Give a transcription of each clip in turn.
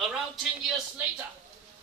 Around 10 years later,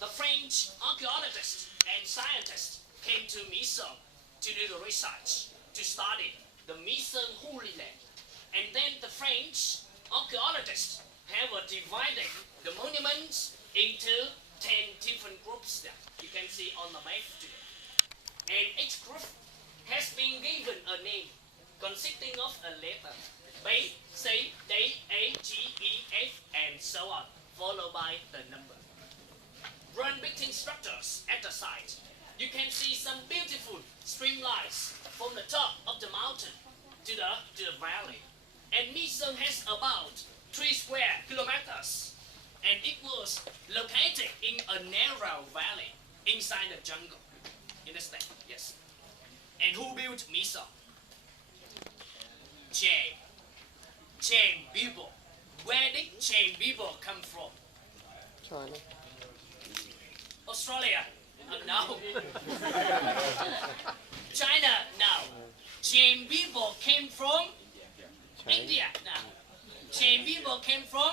the French archaeologists and scientists came to Myson to do the research, to study the Myson Holy Land. And then the French archaeologists have divided the monuments into 10 different groups there. You can see on the map today. And each group has been given a name consisting of a letter B, C, D, E, G, E, F, and so on, followed by the number. Run between structures at the site. You can see some beautiful streamlines from the top of the mountain to the valley. And Myson has about 3 square kilometers. And it was located in a narrow valley inside the jungle. Understand? Yes. And who built Myson? Chan people. Where did Chan people come from? China. Australia? No. China? No. Chan people came from India? No. Chan people came from?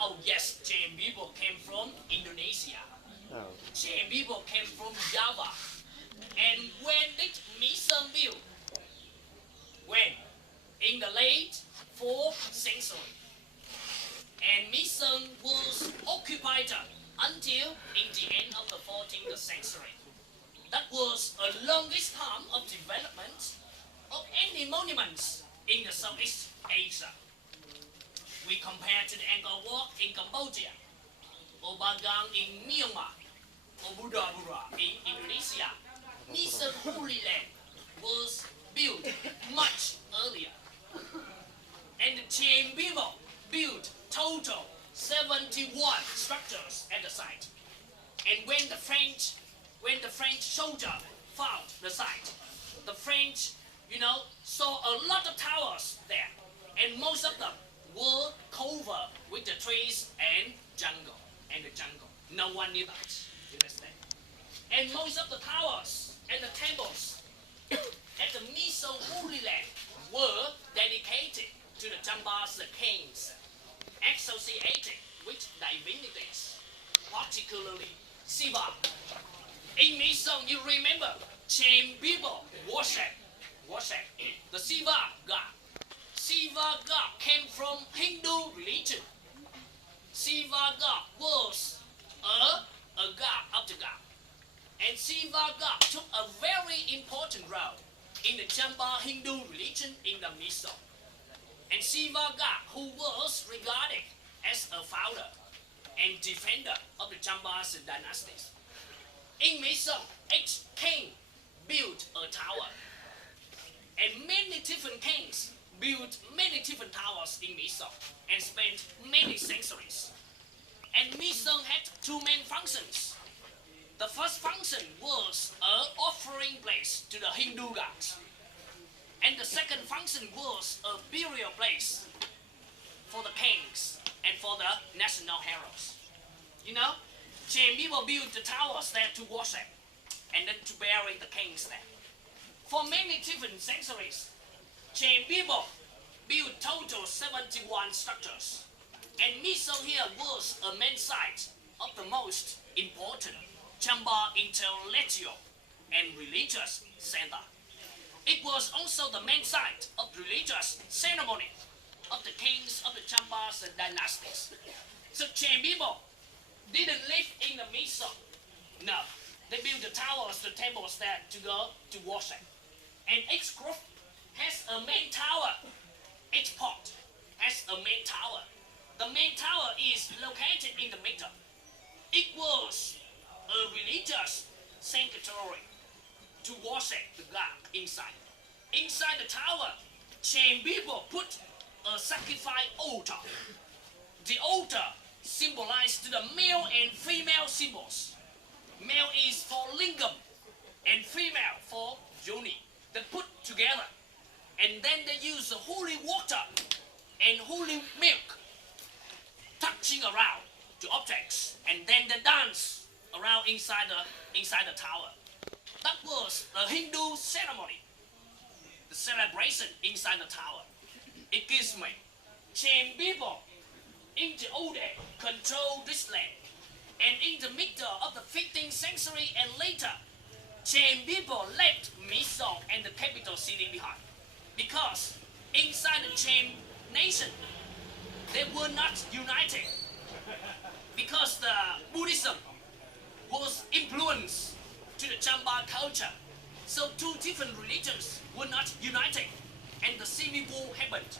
Oh yes, Chan people came from Indonesia. Oh. Chan people came from Java. And when did Myson build? When? In the late 4th century. And Myson was occupied until in the end of the 14th century. That was the longest time of development of any monuments in the Southeast Asia. We compare to the Angkor Wat in Cambodia, or Bagang in Myanmar, or Buddha in Indonesia. Myson Holy Land was built much earlier. And the Chan people built total 71 structures at the site. And when the French soldier found the site, the French, saw a lot of towers there. And most of them were covered with the trees and jungle. No one knew that. You understand? And most of the towers and the temples at the Myson Holy Land were dedicated to the Chambas kings, associated with divinities, particularly Shiva. In Myson, you remember, Chan people worship the Shiva god. Shiva god came from Hindu religion. Shiva god was a god of the god. And Shiva god took a very important role in the Chamba Hindu religion in the Myson. And Shiva god, who was regarded as a founder and defender of the Chambas dynasties. In Myson, each king built a tower. And many different kings built many different towers in Myson and spent many centuries. And Myson had 2 main functions. The first function was an offering place to the Hindu gods. And the second function was a burial place for the kings and for the national heroes. Chan people built the towers there to worship and then to bury the kings there. For many different centuries, Chan people built total 71 structures. And Myson here was a main site of the most important Chamba intellectual and religious center. It was also the main site of religious ceremony of the kings of the Chambas dynasties. So Chan people didn't live in the Myson. No, they built the towers, the temples there to go to worship. And each group has a main tower. Each part has a main tower. The main tower is located in the middle. It was a religious sanctuary to worship the god inside. Inside the tower, Chan people put a sacrifice altar. The altar symbolized the male and female symbols. Male is for lingam and female for yoni. They put together. And then they use the holy water and holy milk touching around the objects. And then they dance around inside the tower. That was a Hindu ceremony. The celebration inside the tower. It gives me Chan people in the old day controlled this land. And in the middle of the 15th century and later, Chan people left Myson and the capital city behind. Because inside the Chan nation, they were not united. Because the Buddhism was influenced to the Chamba culture. So two different religions were not united and the civil war happened.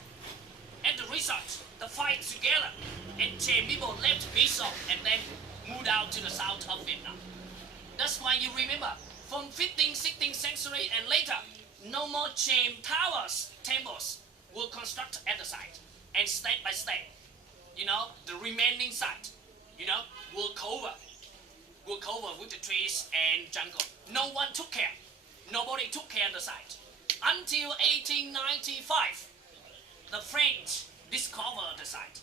At the result, the fight together and Chan people left Myson and then moved out to the south of Vietnam. That's why you remember, from 15th, 16th century and later, no more Chan towers, temples were constructed at the site. And step by step, the remaining site, were covered with the trees and jungle. No one took care. Nobody took care of the site. Until 1895, the French discovered the site.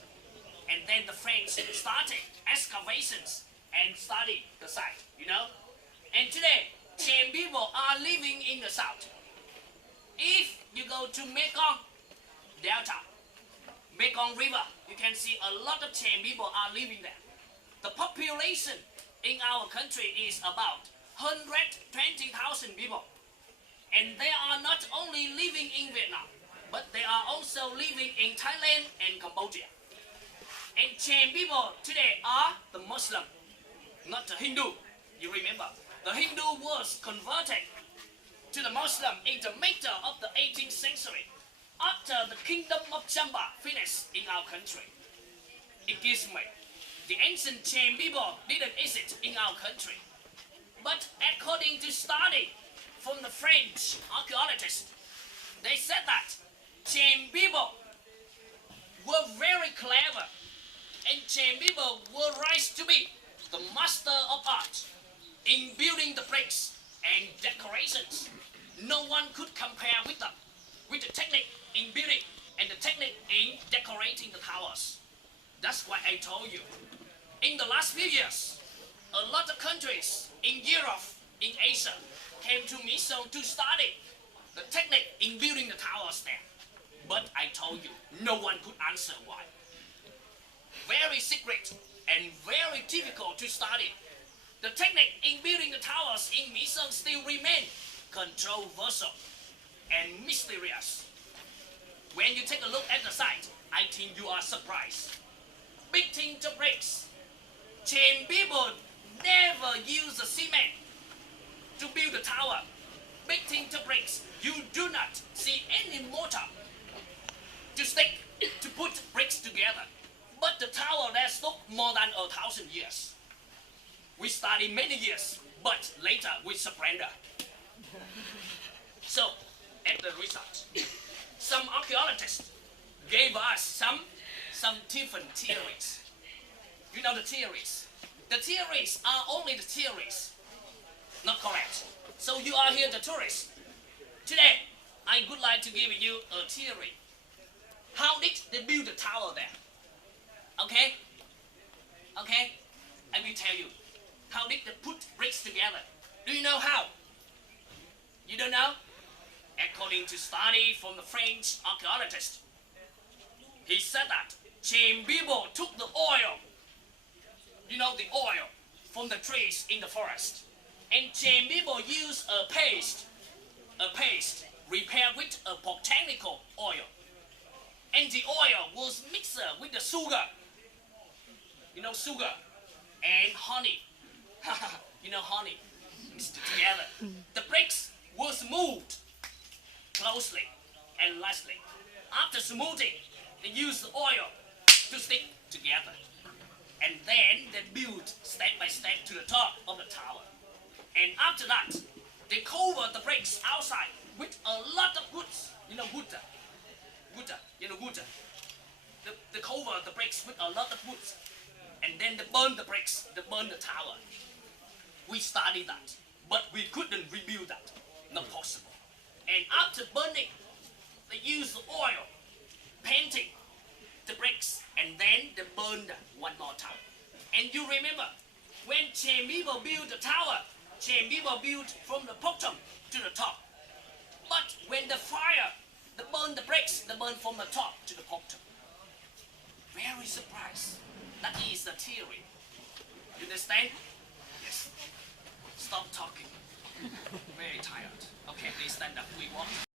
And then the French started excavations and studied the site, And today, Chan people are living in the south. If you go to Mekong Delta, Mekong River, you can see a lot of Chan people are living there. The population in our country is about 120,000 people. And they are not only living in Vietnam, but they are also living in Thailand and Cambodia. And Chan people today are the Muslim, not the Hindu. You remember, the Hindu was converted to the Muslim in the middle of the 18th century, after the kingdom of Chamba finished in our country. It gives me, the ancient Chan people didn't exist in our country. But according to study from the French archaeologists, they said that Chan people were very clever and Chan people were raised to be the master of art in building the bricks and decorations. No one could compare with them, with the technique in building and the technique in decorating the towers. That's why I told you. In the last few years, a lot of countries in Europe, in Asia, came to Myson to study the technique in building the towers there. But I told you, no one could answer why. Very secret and very difficult to study. The technique in building the towers in Myson still remain controversial and mysterious. When you take a look at the site, I think you are surprised. Big tinted bricks. Chan people never use the cement to build the tower. Big tinted bricks, you do not see any mortar to stick, to put bricks together. But the tower that stood more than 1,000 years. We studied many years, but later we surrender. So, at the result, some archaeologists gave us some different theories. You know the theories. The theories are only the theories, not correct. So you are here the tourists. Today, I would like to give you a theory. How did they build the tower there? Okay? Okay? I will tell you. How did they put bricks together? Do you know how? You don't know? According to study from the French archaeologist, he said that Chan people took the oil, the oil from the trees in the forest, and Chan people used a paste prepared with a botanical oil, and the oil was mixed with the sugar, sugar and honey, honey mixed together. The bricks was moved closely and lightly. After smoothing, they used the oil to stick together. And then they built step by step to the top of the tower. And after that, they covered the bricks outside with a lot of wood. Wood. They covered the bricks with a lot of wood. And then they burned the bricks, they burned the tower. We studied that, but we couldn't rebuild that. Not possible. And after burning, they used oil, painting the bricks, and then they burned one more time. And you remember, when Chan people built the tower, Chan people built from the bottom to the top. But when the fire, they burned the bricks, they burned from the top to the bottom. very surprised. That is the theory. You understand?